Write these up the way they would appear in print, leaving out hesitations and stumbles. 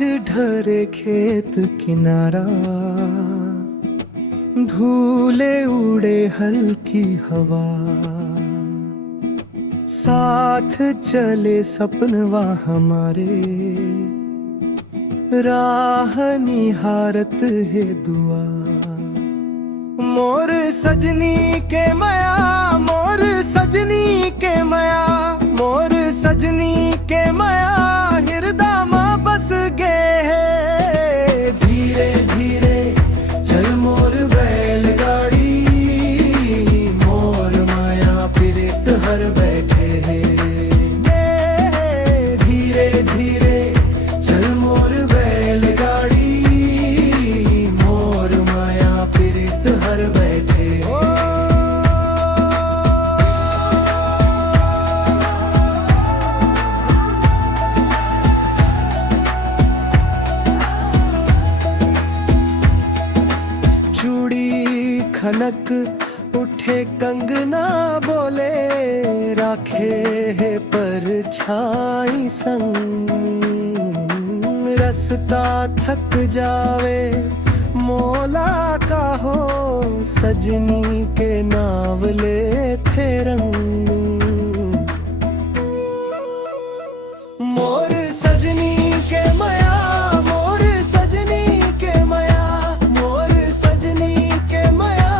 ढरे खेत किनारा, धूले उड़े हल्की हवा, साथ चले सपनवा हमारे, राह निहारत है दुआ। मोर सजनी के माया, मोर सजनी के माया, मोर सजनी के माया, हृदय में बस गए है। धीरे धीरे चल मोर बैलगाड़ी, मोर माया प्रीत हर बैठे है। धीरे धीरे चल मोर बैलगाड़ी, मोर माया प्रीत हर बैठे। चूड़ी खनक उठे कंगना बोले, राखे है पर छाई संग। रस्ता थक जावे मोला का हो, सजनी के नावले थे रंग। मोर सजनी के माया, मोर सजनी के माया, मोर सजनी के माया,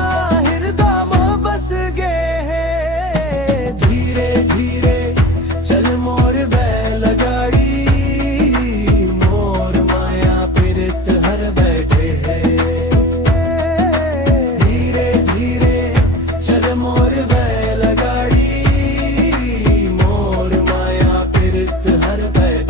हृदय में बस गए है। धीरे धीरे चल मोर बैलगाड़ी, मोर माया प्रीत हर बैठे है। धीरे धीरे चल मोर बैलगाड़ी, मोर माया प्रीत हर बैठे।